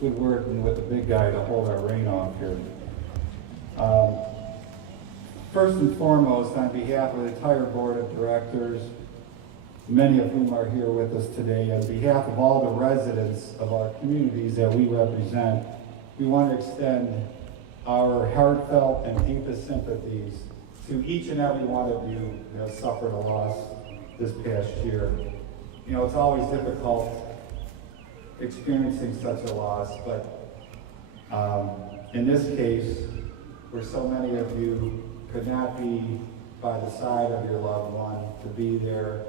good working with the big guy to hold our rain off here. Um, First and foremost, on behalf of the entire board of directors, many of whom are here with us today, on behalf of all the residents of our communities that we represent, we want to extend our heartfelt and deepest sympathies to each and every one of you who have suffered a loss this past year. You know, it's always difficult experiencing such a loss, but in this case, where so many of you could not be by the side of your loved one, to be there,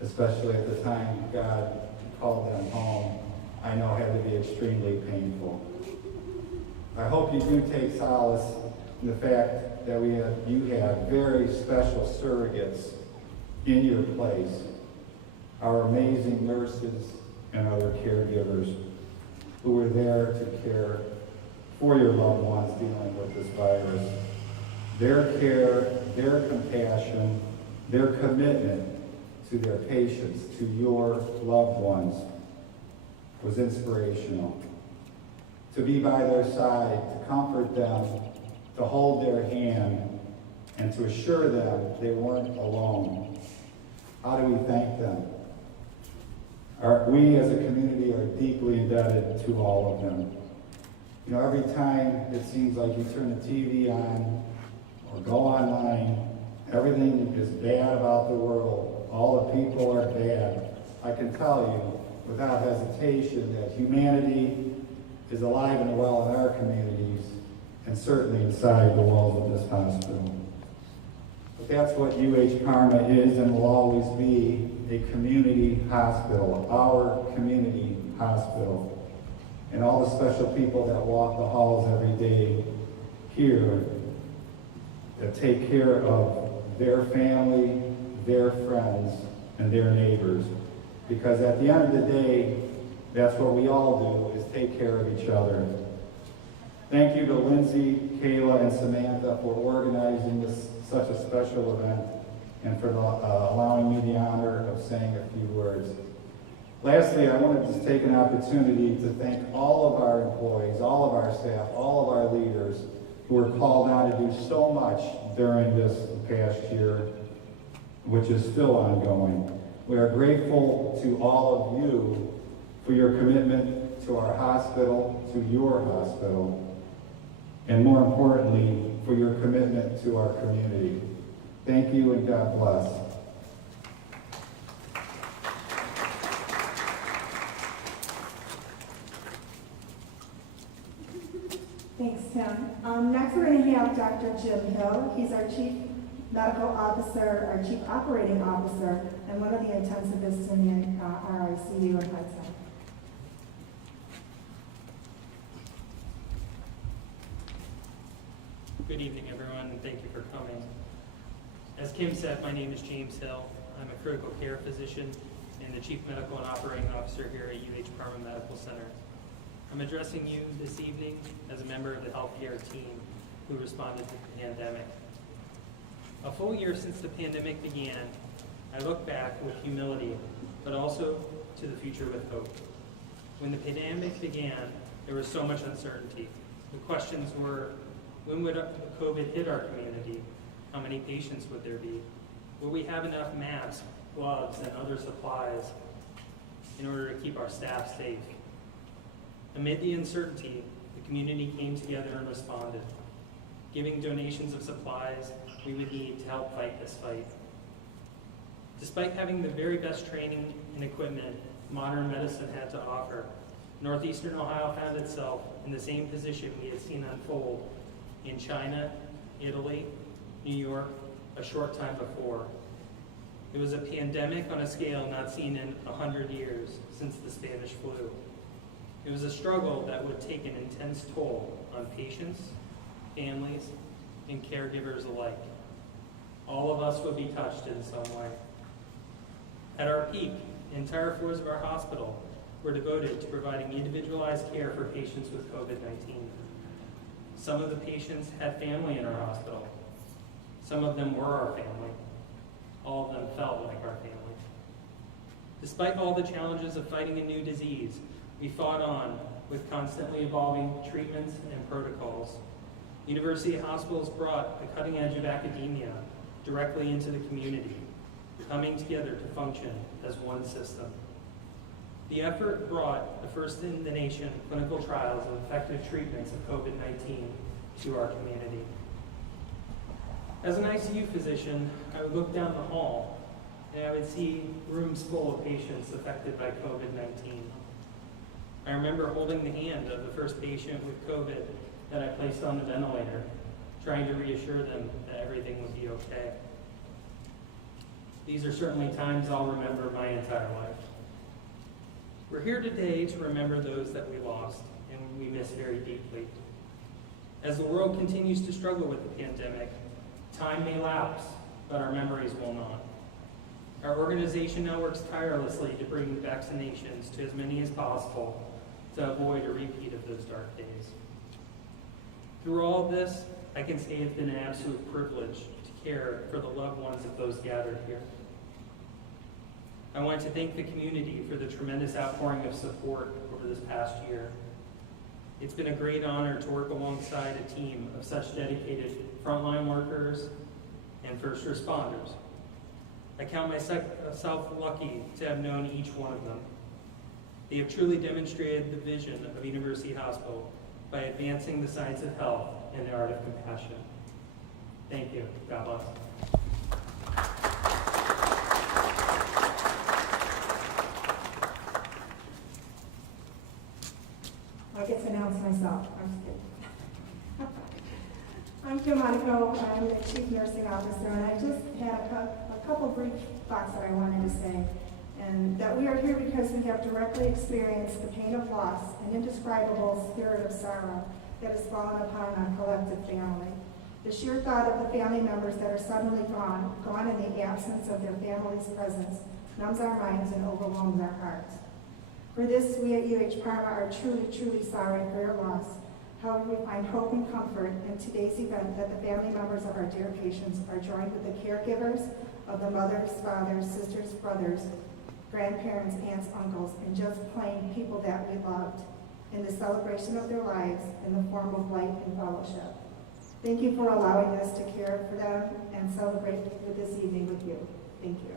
especially at the time God called them home, I know had to be extremely painful. I hope you do take solace in the fact that you have very special surrogates in your place, our amazing nurses and other caregivers who are there to care for your loved ones dealing with this virus. Their care, their compassion, their commitment to their patients, to your loved ones, was inspirational. To be by their side, to comfort them, to hold their hand, and to assure them they weren't alone. How do we thank them? We as a community are deeply indebted to all of them. You know, every time it seems like you turn the TV on or go online, everything is bad about the world. All the people are bad. I can tell you without hesitation that humanity is alive and well in our communities and certainly inside the walls of this hospital. But that's what UH Parma is and will always be, a community hospital, our community hospital. And all the special people that walk the halls every day here that take care of their family, their friends, and their neighbors. Because at the end of the day, that's what we all do, is take care of each other. Thank you to Lindsay, Kayla, and Samantha for organizing such a special event and for allowing me the honor of saying a few words. Lastly, I want to just take an opportunity to thank all of our employees, all of our staff, all of our leaders who were called on to do so much during this past year, which is still ongoing. We are grateful to all of you for your commitment to our hospital, to your hospital, and more importantly, for your commitment to our community. Thank you and God bless. Thanks, Tim. Next, we're going to have Dr. Jim Hill. He's our Chief Medical Officer, our Chief Operating Officer, and one of the intensivists in the RICU in Hudson. Good evening, everyone, and thank you for coming. As Kim said, my name is James Hill. I'm a critical care physician and the Chief Medical and Operating Officer here at UH Parma Medical Center. I'm addressing you this evening as a member of the healthcare team who responded to the pandemic. A full year since the pandemic began, I look back with humility, but also to the future with hope. When the pandemic began, there was so much uncertainty. The questions were, when would COVID hit our community? How many patients would there be? Will we have enough masks, gloves, and other supplies in order to keep our staff safe? Amid the uncertainty, the community came together and responded, giving donations of supplies we would need to help fight this fight. Despite having the very best training and equipment modern medicine had to offer, Northeastern Ohio found itself in the same position we had seen unfold in China, Italy, New York, a short time before. It was a pandemic on a scale not seen in 100 years since the Spanish flu. It was a struggle that would take an intense toll on patients, families, and caregivers alike. All of us would be touched in some way. At our peak, entire floors of our hospital were devoted to providing individualized care for patients with COVID-19. Some of the patients had family in our hospital. Some of them were our family. All of them felt like our family. Despite all the challenges of fighting a new disease, We fought on with constantly evolving treatments and protocols. University hospitals brought the cutting edge of academia directly into the community, coming together to function as one system. The effort brought the first in the nation clinical trials of effective treatments of COVID-19 to our community. As an ICU physician, I would look down the hall and I would see rooms full of patients affected by COVID-19. I remember holding the hand of the first patient with COVID that I placed on the ventilator, trying to reassure them that everything would be okay. These are certainly times I'll remember my entire life. We're here today to remember those that we lost and we miss very deeply. As the world continues to struggle with the pandemic, time may lapse, but our memories will not. Our organization now works tirelessly to bring vaccinations to as many as possible to avoid a repeat of those dark days. Through all of this, I can say it's been an absolute privilege to care for the loved ones of those gathered here. I want to thank the community for the tremendous outpouring of support over this past year. It's been a great honor to work alongside a team of such dedicated frontline workers and first responders. I count myself lucky to have known each one of them. They have truly demonstrated the vision of University Hospital by advancing the science of health and the art of compassion. Thank you. God bless. I get to announce myself. I'm just kidding. I'm Kim Monaco. I'm the Chief Nursing Officer, and I just had a couple brief thoughts that I wanted to say. And that we are here because we have directly experienced the pain of loss and indescribable spirit of sorrow that has fallen upon our collective family. The sheer thought of the family members that are suddenly gone in the absence of their family's presence, numbs our minds and overwhelms our hearts. For this, we at UH Parma are truly, truly sorry for your loss. However, we find hope and comfort in today's event that the family members of our dear patients are joined with the caregivers of the mothers, fathers, sisters, brothers, grandparents, aunts, uncles, and just plain people that we loved in the celebration of their lives in the form of life and fellowship. Thank you for allowing us to care for them and celebrate with this evening with you. Thank you.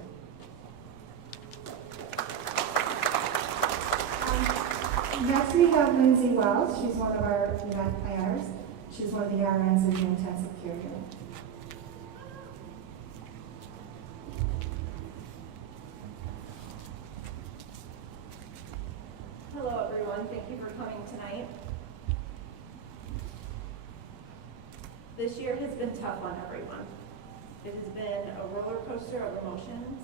Next we have Lindsay Wells. She's one of our event planners. She's one of the RNs in the intensive care unit. Hello everyone, thank you for coming tonight. This year has been tough on everyone. It has been a roller coaster of emotions.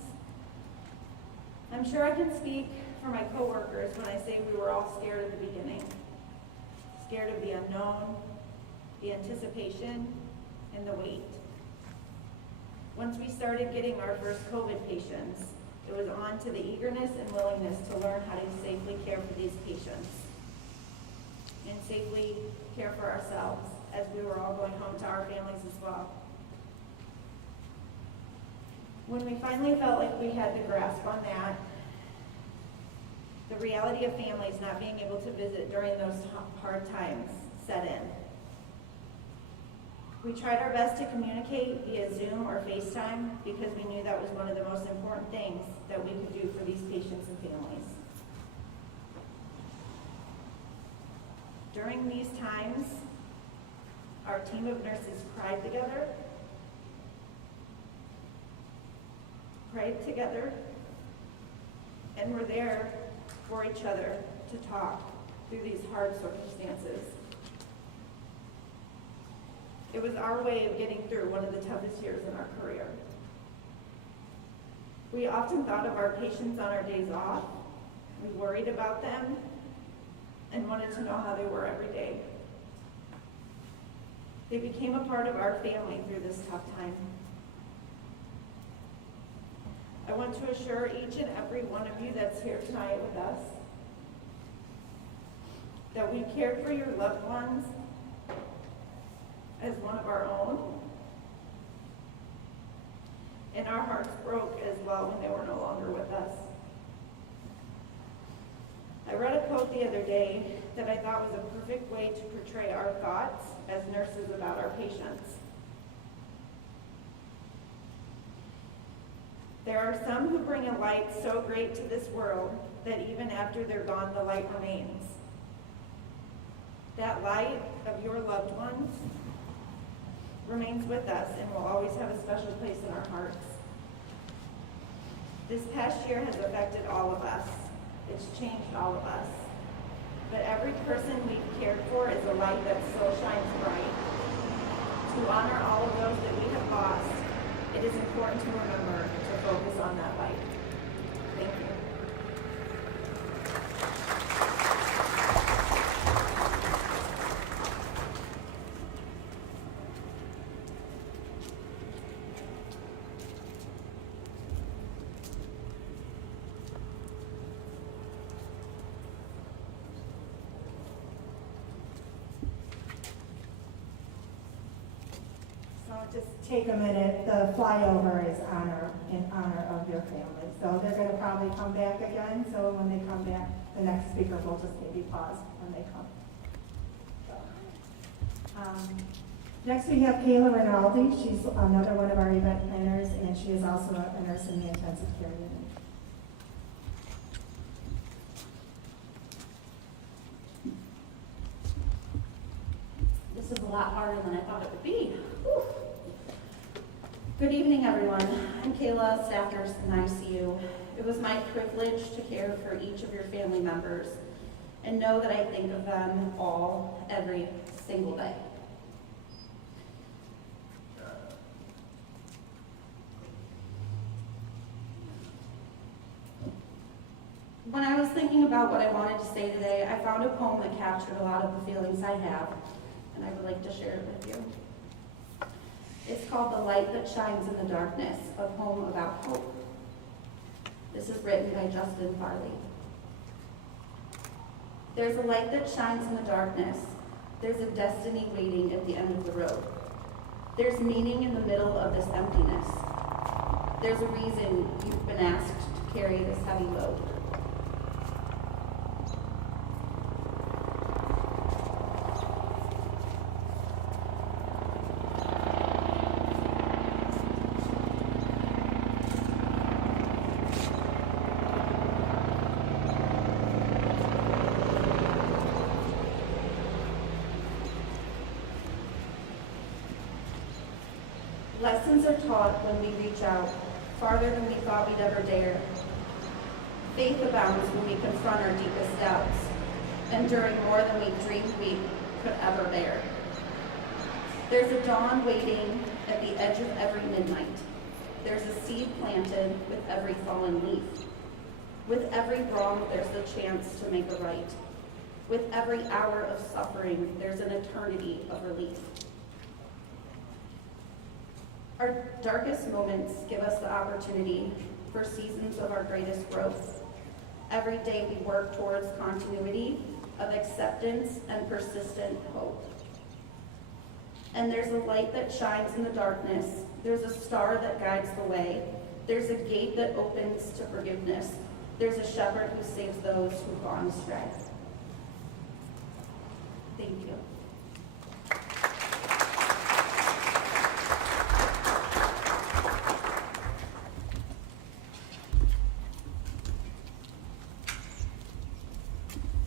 I'm sure I can speak for my coworkers when I say we were all scared at the beginning. Scared of the unknown, the anticipation, and the wait. Once we started getting our first COVID patients, it was on to the eagerness and willingness to learn how to safely care for these patients and safely care for ourselves as we were all going home to our families as well. When we finally felt like we had the grasp on that, the reality of families not being able to visit during those hard times set in. We tried our best to communicate via Zoom or FaceTime because we knew that was one of the most important things that we could do for these patients and families. During these times, our team of nurses cried together, and were there for each other to talk through these hard circumstances. It was our way of getting through one of the toughest years in our career. We often thought of our patients on our days off. We worried about them and wanted to know how they were every day. They became a part of our family through this tough time. I want to assure each and every one of you that's here tonight with us that we cared for your loved ones as one of our own, and our hearts broke as well when they were no longer with us. I read a quote the other day that I thought was a perfect way to portray our thoughts as nurses about our patients. There are some who bring a light so great to this world that even after they're gone, the light remains. That light of your loved ones remains with us and will always have a special place in our hearts. This past year has affected all of us. It's changed all of us. But every person we've cared for is a light that still shines bright. To honor all of those that we have lost, it is important to remember to focus on that light. Thank you. So just take a minute, the flyover is in honor of your family. So they're gonna probably come back again, so when they come back, the next speaker will just maybe pause when they come. Next we have Kayla Rinaldi. She's another one of our event planners, and she is also a nurse in the intensive care unit. This is a lot harder than I thought it would be. Whew. Good evening, everyone. I'm Kayla, staff nurse in ICU. It was my privilege to care for each of your family members and know that I think of them all every single day. When I was thinking about what I wanted to say today, I found a poem that captured a lot of the feelings I have, and I would like to share it with you. It's called The Light That Shines in the Darkness, a poem about hope. This is written by Justin Farley. There's a light that shines in the darkness. There's a destiny waiting at the end of the road. There's meaning in the middle of this emptiness. There's a reason you've been asked to carry this heavy load. Lessons are taught when we reach out, farther than we thought we'd ever dare. Faith abounds when we confront our deepest doubts, enduring more than we dreamed we could ever bear. There's a dawn waiting at the edge of every midnight. There's a seed planted with every fallen leaf. With every wrong, there's the chance to make a right. With every hour of suffering, there's an eternity of relief. Our darkest moments give us the opportunity for seasons of our greatest growth. Every day we work towards continuity of acceptance and persistent hope. And there's a light that shines in the darkness. There's a star that guides the way. There's a gate that opens to forgiveness. There's a shepherd who saves those who've gone astray. Thank you.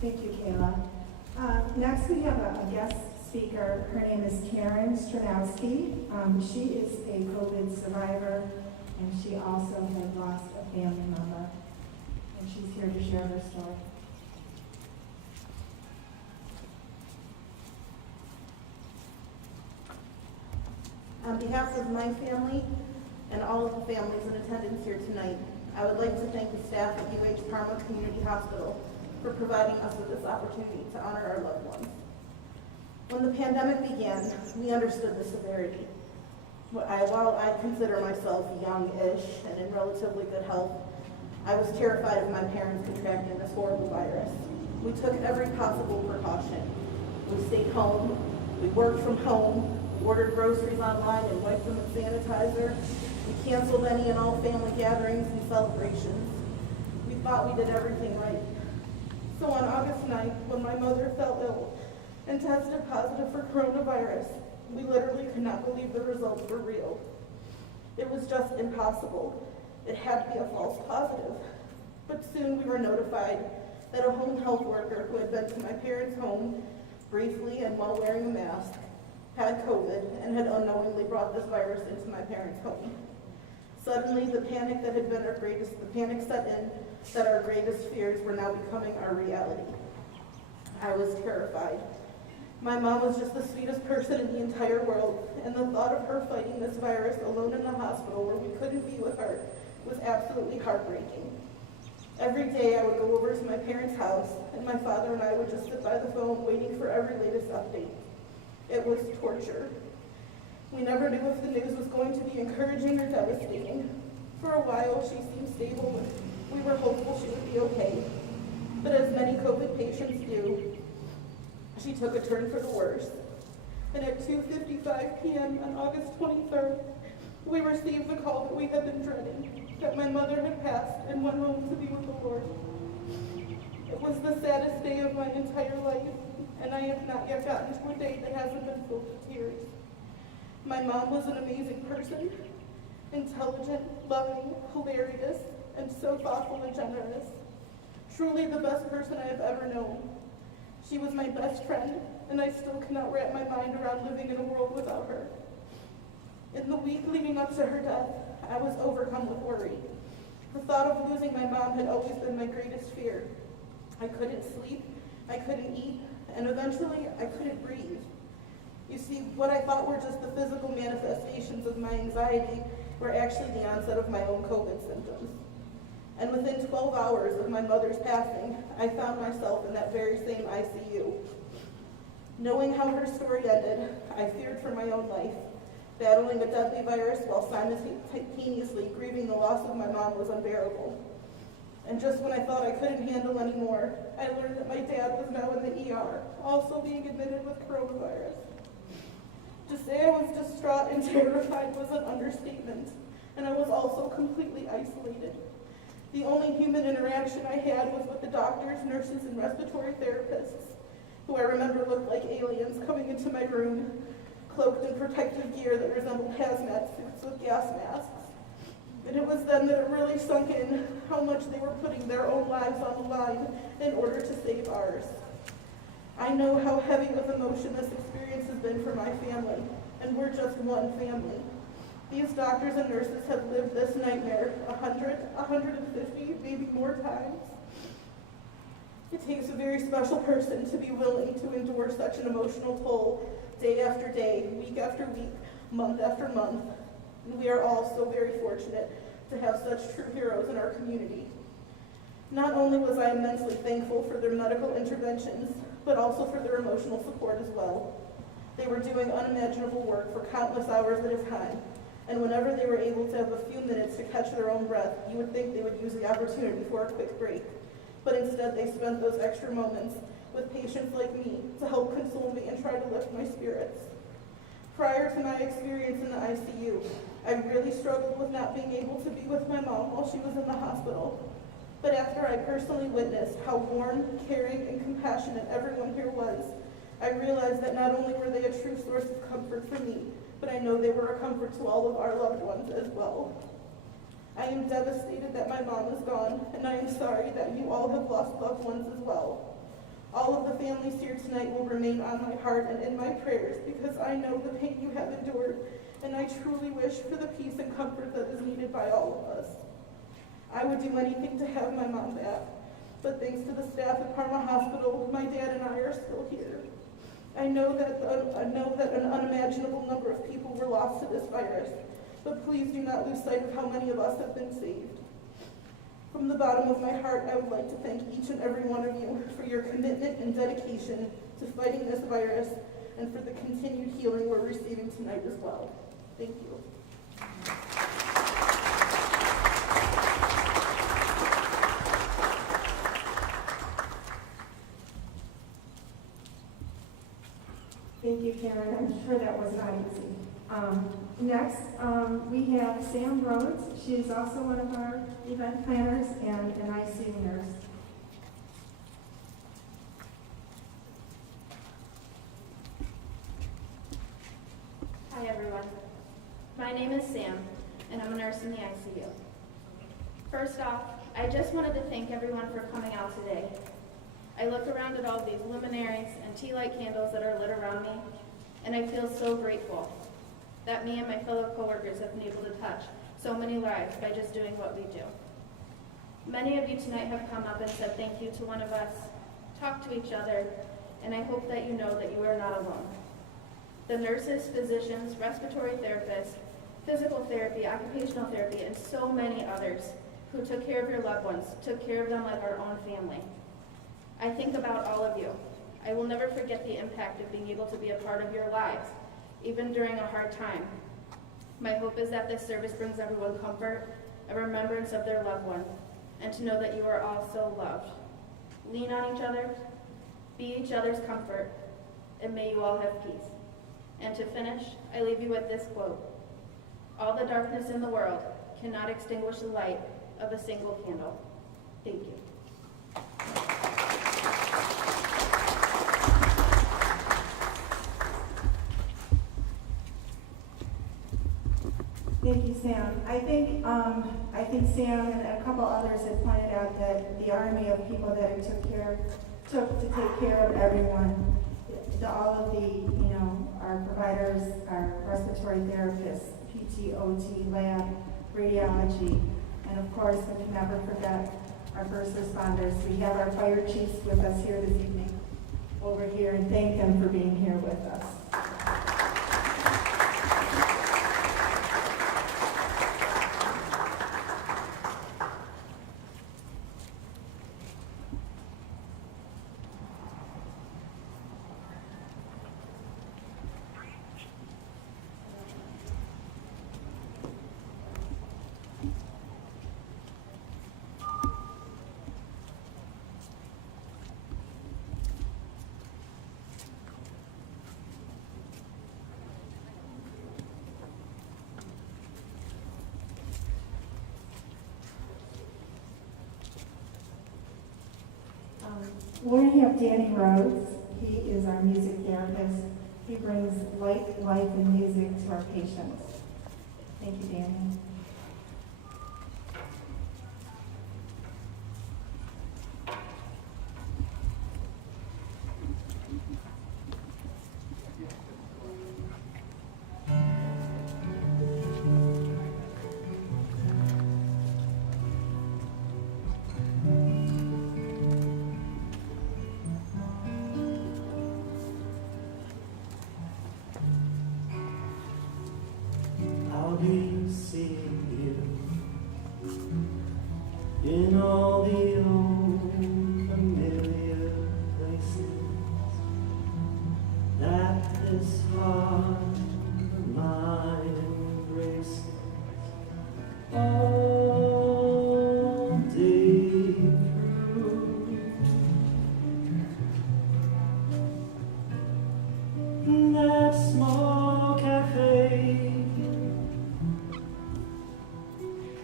Thank you, Kayla. Next, we have a guest speaker. Her name is Karen Stranowski. She is a COVID survivor, and she also had lost a family member. And she's here to share her story. On behalf of my family and all of the families in attendance here tonight, I would like to thank the staff at UH Parma Community Hospital for providing us with this opportunity to honor our loved ones. When the pandemic began, we understood the severity. While I consider myself young-ish and in relatively good health, I was terrified of my parents contracting this horrible virus. We took every possible precaution. We stayed home, we worked from home, we ordered groceries online and wiped them with sanitizer. We canceled any and all family gatherings and celebrations. We thought we did everything right. So on August 9th, when my mother fell ill and tested positive for coronavirus, we literally could not believe the results were real. It was just impossible. It had to be a false positive. But soon we were notified that a home health worker who had been to my parents' home briefly and while wearing a mask had COVID and had unknowingly brought this virus into my parents' home. Suddenly, the panic set in that our greatest fears were now becoming our reality. I was terrified. My mom was just the sweetest person in the entire world, and the thought of her fighting this virus alone in the hospital where we couldn't be with her was absolutely heartbreaking. Every day I would go over to my parents' house, and my father and I would just sit by the phone waiting for every latest update. It was torture. We never knew if the news was going to be encouraging or devastating. For a while, she seemed stable, and we were hopeful she would be okay. But as many COVID patients do, she took a turn for the worse. And at 2:55 p.m. on August 23rd, we received the call that we had been dreading, that my mother had passed and went home to be with the Lord. It was the saddest day of my entire life, and I have not yet gotten to a day that hasn't been filled with tears. My mom was an amazing person, intelligent, loving, hilarious, and so thoughtful and generous. Truly the best person I have ever known. She was my best friend, and I still cannot wrap my mind around living in a world without her. In the week leading up to her death, I was overcome with worry. The thought of losing my mom had always been my greatest fear. I couldn't sleep, I couldn't eat, and eventually I couldn't breathe. You see, what I thought were just the physical manifestations of my anxiety were actually the onset of my own COVID symptoms. And within 12 hours of my mother's passing, I found myself in that very same ICU. Knowing how her story ended, I feared for my own life. Battling a deadly virus while simultaneously grieving the loss of my mom was unbearable. And just when I thought I couldn't handle anymore, I learned that my dad was now in the ER, also being admitted with coronavirus. To say I was distraught and terrified was an understatement, and I was also completely isolated. The only human interaction I had was with the doctors, nurses, and respiratory therapists, who I remember looked like aliens coming into my room, cloaked in protective gear that resembled hazmat suits with gas masks. And it was then that it really sunk in how much they were putting their own lives on the line in order to save ours. I know how heavy of emotion this experience has been for my family, and we're just one family. These doctors and nurses have lived this nightmare 100, 150, maybe more times. It takes a very special person to be willing to endure such an emotional toll day after day, week after week, month after month. And we are all so very fortunate to have such true heroes in our community. Not only was I immensely thankful for their medical interventions, but also for their emotional support as well. They were doing unimaginable work for countless hours at a time, and whenever they were able to have a few minutes to catch their own breath, you would think they would use the opportunity for a quick break. But instead, they spent those extra moments with patients like me to help console me and try to lift my spirits. Prior to my experience in the ICU, I really struggled with not being able to be with my mom while she was in the hospital. But after I personally witnessed how warm, caring, and compassionate everyone here was, I realized that not only were they a true source of comfort for me, but I know they were a comfort to all of our loved ones as well. I am devastated that my mom is gone, and I am sorry that you all have lost loved ones as well. All of the families here tonight will remain on my heart and in my prayers because I know the pain you have endured, and I truly wish for the peace and comfort that is needed by all of us. I would do anything to have my mom back, but thanks to the staff at Parma Hospital, my dad and I are still here. I know that an unimaginable number of people were lost to this virus, but please do not lose sight of how many of us have been saved. From the bottom of my heart, I would like to thank each and every one of you for your commitment and dedication to fighting this virus and for the continued healing we're receiving tonight as well. Thank you. Thank you, Karen. I'm sure that was not easy. Next, we have Sam Rhodes. She is also one of our event planners and an ICU nurse. My name is Sam, and I'm a nurse in the ICU. First off, I just wanted to thank everyone for coming out today. I look around at all these luminaries and tea light candles that are lit around me, and I feel so grateful that me and my fellow coworkers have been able to touch so many lives by just doing what we do. Many of you tonight have come up and said thank you to one of us, talked to each other, and I hope that you know that you are not alone. The nurses, physicians, respiratory therapists, physical therapy, occupational therapy, and so many others who took care of your loved ones, took care of them like our own family. I think about all of you. I will never forget the impact of being able to be a part of your lives, even during a hard time. My hope is that this service brings everyone comfort, a remembrance of their loved one, and to know that you are all so loved. Lean on each other, be each other's comfort, and may you all have peace. And to finish, I leave you with this quote: all the darkness in the world cannot extinguish the light of a single candle. Thank you. Thank you, Sam. I think Sam and a couple others had pointed out that the army of people that it took to take care of everyone, all of the, our providers, our respiratory therapists, PT, OT, lab, radiology, and of course, we can never forget our first responders. We have our fire chiefs with us here this evening, over here, and thank them for being here with us. We're going to have Danny Rhodes. He is our music therapist. He brings light, life, and music to our patients. Thank you, Danny. I'll be seeing you in all the old familiar places that this heart of mine embraces all day through. That small cafe,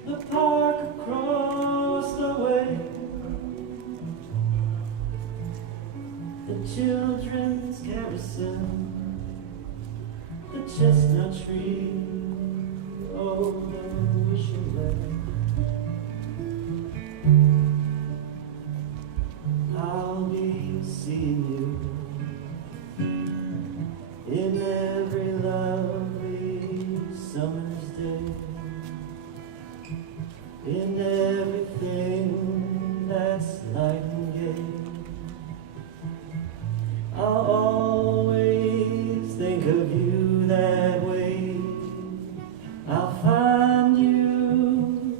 the park across the way, the children's carousel, the chestnut tree over the wishing well. I'll be seeing you in every lovely summer's day, in everything that's light and gay. I'll always think of you that way. I'll find you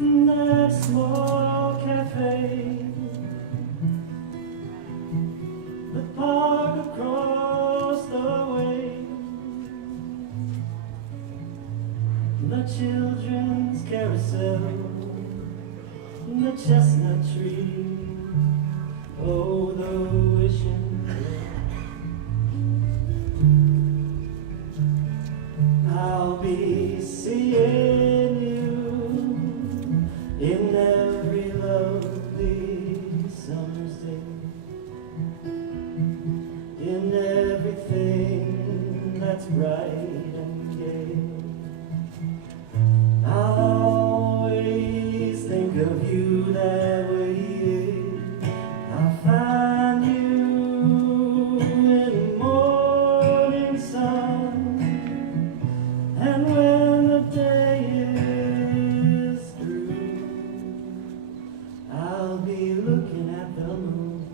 in that small cafe, the park across the way, the children's carousel, the chestnut tree, oh, the wishing well. I'll be seeing you in every lovely summer's day, in everything that's bright and gay. I'll always think of you that way. I'll find you in the morning sun, and when the day is through, I'll be looking at the moon,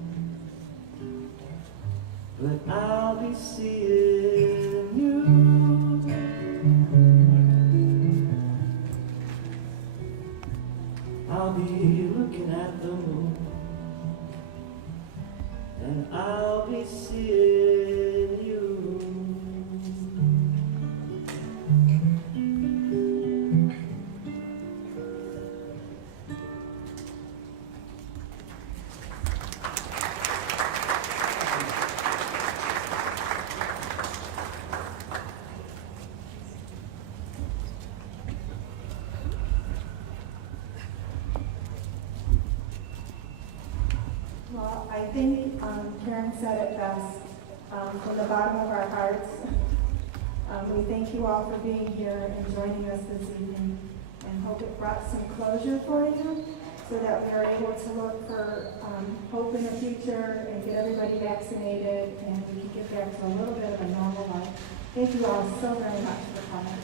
but I'll be seeing you. I'll be looking at the moon, and I'll be seeing you. Well, I think Karen said it best. From the bottom of our hearts, we thank you all for being here and joining us this evening, and hope it brought some closure for you so that we are able to look for hope in the future and get everybody vaccinated, and we can get back to a little bit of a normal life. Thank you all so very much for coming.